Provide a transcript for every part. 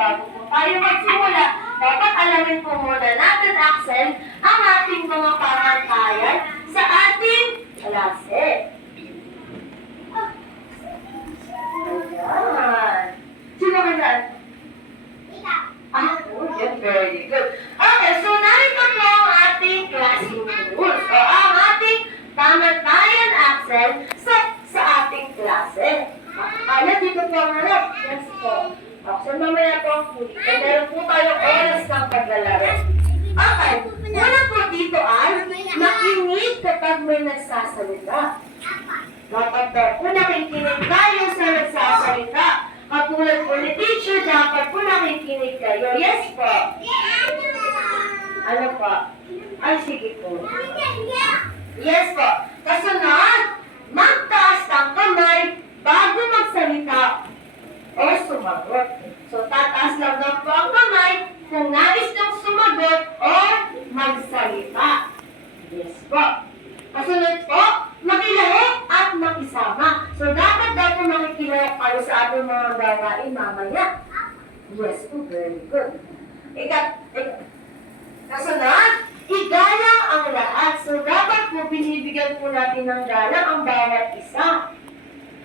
bago po tayo magsimula, dapat alamin po muna natin, Axel, ang ating mga pamantayan sa ating klase. Ayan. Sino ka dyan? Good, very good. Okay, so narito po ang ating classroom rules o ang ating pamantayan, Axel, sa ating klase. Dito po ang harap. Yes po. So, mamaya po ang huli. Meron po tayong oras ng paglalaro. Okay. Una po dito ay makinig kapag may nagsasalita. Dapat po nakikinig tayo sa nagsasalita. Katulad po ni teacher, dapat po nakikinig kayo. Yes po. Ano po? Ay, sige po. Yes po. Kasunod, magtaas ang kamay bago magsalita o sumagot. So, tataas lang daw po ang kamay kung nais niyong sumagot o magsalita. Yes po. Kasunod po, makilahok at makisama. So, dapat daw po makikilahok kayo sa ating mga gawain mamaya. Yes po, very good. Kasunod, igalang ang lahat. So, dapat po binibigyan po natin ng galang ang bawat isa.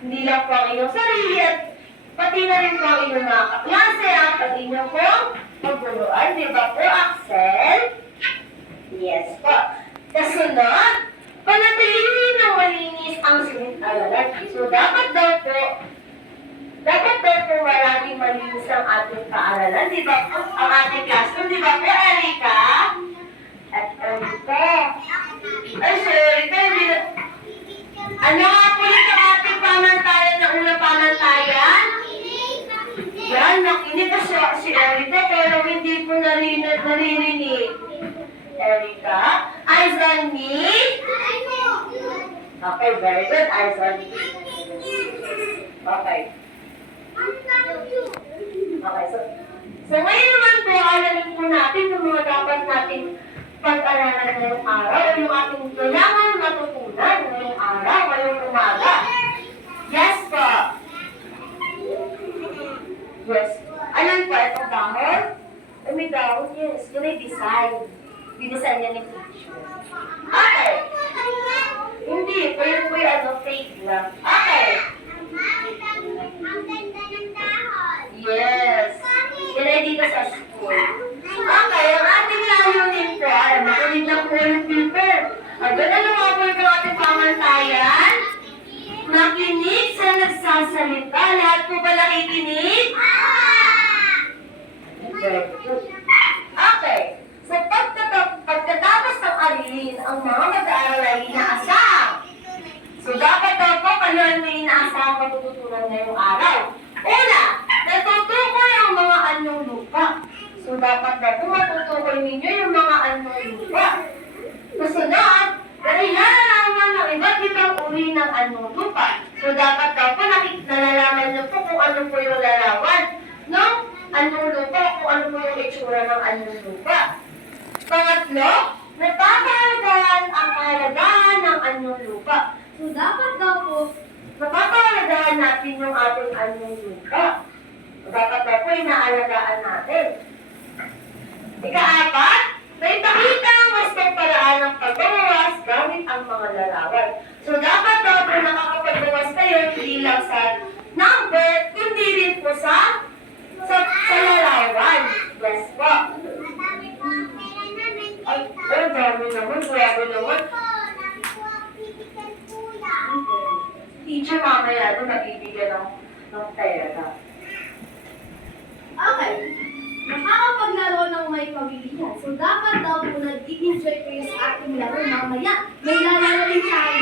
Hindi lang po ang inyong sarili at pati na rin po ang inyong mga kaklase at ang inyong pong pagburuan. Di ba po, Axel? Yes po. Kasunod, panatilihin ng malinis ang silid-aralan. So, dapat daw po maraming malinis ang ating paaralan. Di ba po? Ang ating classroom. Di ba po, Erika? At Erika. Ay, sorry. Ano nga po yung ating pamantayan na unang pamantayan? Yan, nakinig kasi si Erika pero hindi po naririnig. Erika, eyes on me. Okay, very good. Eyes on me. Okay. Okay, so ngayon naman po, alamin po natin kung mga dapat nating pag-aralan ngayong araw o yung ating kailangan matutunan ngayong araw, ngayong umaga. Yes po. Yes. Alam po, ito dahon? May dahon, yes. Yun ay design. Dinesign niya ni teacher. Okay. Hindi, po yung fake lang. Okay. Yes. Yun ay dito sa school. Okay, ang ating layunin po ay makulit na po yung paper. Ano nga po yung ating pamantayan? Makinig sa nagsasalita. Lahat po ba nakikinig? Okay. So, pagkatapos ng aralin, ang mga mag-aaral ay inaasam. So, dapat daw po kayo ay may inaasam matututunan ngayong araw. Una, natutukoy ang mga anyong lupa. So, dapat daw po matutukoy ninyo yung mga anyong lupa. Kasunod, dahil nalalaman ng iba't ibang uri ng anyong lupa. So, dapat daw po nalalaman nyo po kung ano po yung larawan ng anyong lupa, kung ano po yung itsura ng anyong lupa. Pangatlo, napapahalagahan ang kahalagahan ng anyong lupa. So, dapat daw po napapahalagahan natin yung ating anyong lupa. Dapat daw po inaalagaan natin. Ika-apat, may pakita ang wastong paraan ng pagbabawas gamit ang mga larawan. So, dapat daw po nakakapagbawas kayo hindi lang sa number, kundi rin po sa larawan. Yes po. Ay, dami naman. Grabe naman. Teacher, mamaya doon nabibigyan ng pera. Okay. Nakakapaglaro ng may pamilya. So, dapat daw po nag-i-enjoy kayo sa ating laro mamaya. May lalaro rin tayo